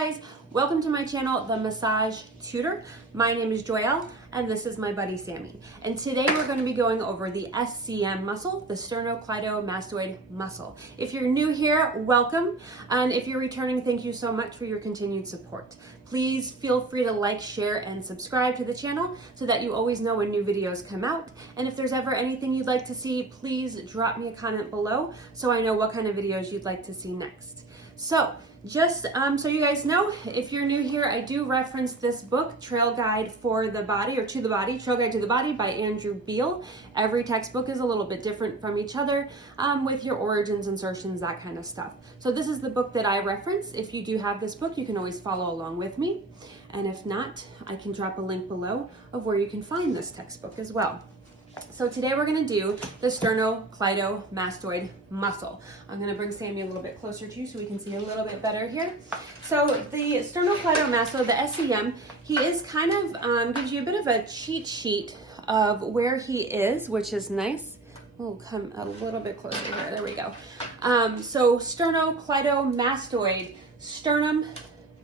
guys, welcome to my channel, The Massage Tutor. My name is Joelle and this is my buddy Sammy. And today we're going to be going over the SCM muscle, the sternocleidomastoid muscle. If you're new here, welcome. And if you're returning, thank you so much for your continued support. Please feel free to like, share, and subscribe to the channel so that you always know when new videos come out. And if there's ever anything you'd like to see, please drop me a comment below so I know what kind of videos you'd like to see next. So, just so you guys know, if you're new here, I do reference this book, Trail Guide for the Body, or To the Body, Trail Guide to the Body by Andrew Biel. Every textbook is a little bit different from each other with your origins, insertions, that kind of stuff. So this is the book that I reference. If you do have this book, you can always follow along with me. And if not, I can drop a link below of where you can find this textbook as well. So today we're going to do the sternocleidomastoid muscle. I'm going to bring Sammy a little bit closer to you so we can see a little bit better here. So the sternocleidomastoid, the SCM, he is kind of, gives you a bit of a cheat sheet of where he is, which is nice. We'll come a little bit closer here. There we go. So sternocleidomastoid, sternum,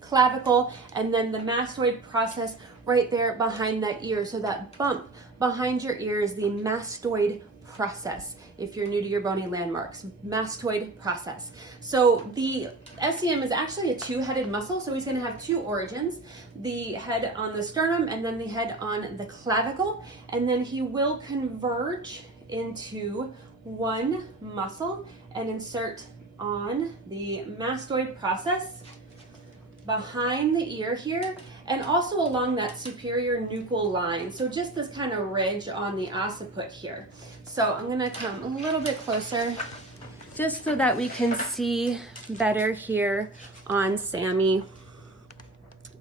clavicle, and then the mastoid process right there behind that ear. So that bump behind your ear is the mastoid process. If you're new to your bony landmarks, mastoid process. So the SCM is actually a two-headed muscle. So he's going to have two origins, the head on the sternum and then the head on the clavicle. And then he will converge into one muscle and insert on the mastoid process behind the ear here, and also along that superior nuchal line. So just this kind of ridge on the occiput here. So I'm gonna come a little bit closer just so that we can see better here on Sammy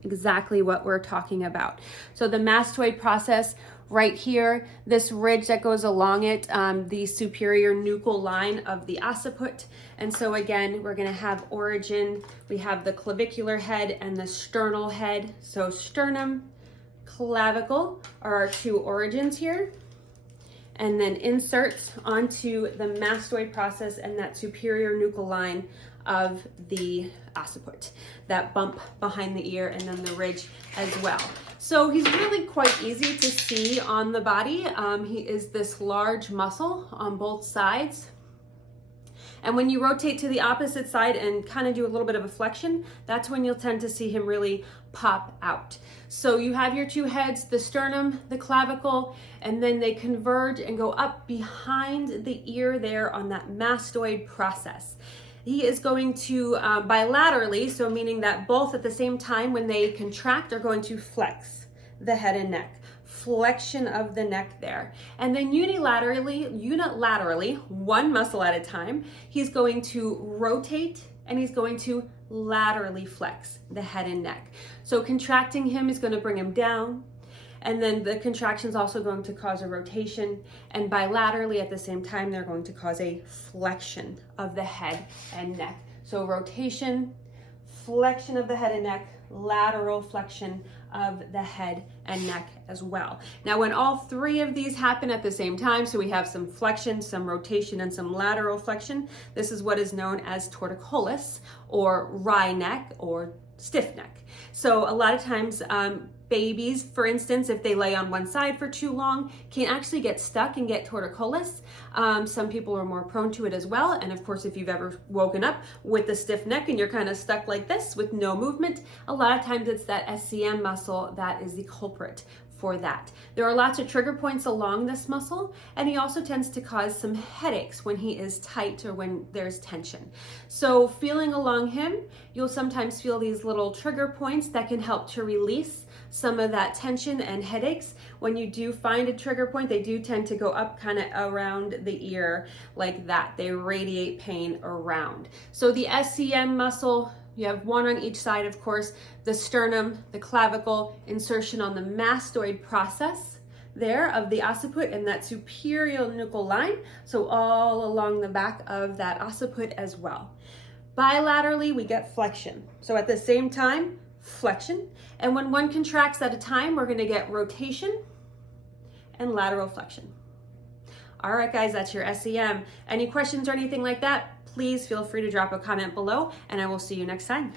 exactly what we're talking about. So the mastoid process right here, this ridge that goes along it, the superior nuchal line of the occiput. And so again, we're going to have origin, we have the clavicular head and the sternal head. So sternum, clavicle are our two origins here. And then insert onto the mastoid process and that superior nuchal line of the occiput, that bump behind the ear and then the ridge as well. So he's really quite easy to see on the body. He is this large muscle on both sides. And when you rotate to the opposite side and kind of do a little bit of a flexion, that's when you'll tend to see him really pop out. So you have your two heads, the sternum, the clavicle, and then they converge and go up behind the ear there on that mastoid process. He is going to bilaterally, so meaning that both at the same time when they contract are going to flex the head and neck. Flexion of the neck there. And then unilaterally, one muscle at a time, he's going to rotate and he's going to laterally flex the head and neck. So contracting him is going to bring him down. And then the contraction is also going to cause a rotation, and bilaterally at the same time, they're going to cause a flexion of the head and neck. So rotation, flexion of the head and neck, lateral flexion of the head and neck as well. Now, when all three of these happen at the same time, so we have some flexion, some rotation, and some lateral flexion, this is what is known as torticollis, or wry neck, or stiff neck. So a lot of times babies, for instance, if they lay on one side for too long, can actually get stuck and get torticollis. Some people are more prone to it as well. And of course, if you've ever woken up with a stiff neck and you're kind of stuck like this with no movement, a lot of times it's that SCM muscle that is the culprit for that. There are lots of trigger points along this muscle, and he also tends to cause some headaches when he is tight or when there's tension. So feeling along him, you'll sometimes feel these little trigger points that can help to release some of that tension and headaches. When you do find a trigger point, they do tend to go up kind of around the ear like that. They radiate pain around. So the SCM muscle, you have one on each side, of course, the sternum, the clavicle, insertion on the mastoid process there of the occiput and that superior nuchal line. So all along the back of that occiput as well. Bilaterally, we get flexion. So at the same time, flexion. And when one contracts at a time, we're going to get rotation and lateral flexion. All right, guys, that's your SCM. Any questions or anything like that, please feel free to drop a comment below, and I will see you next time.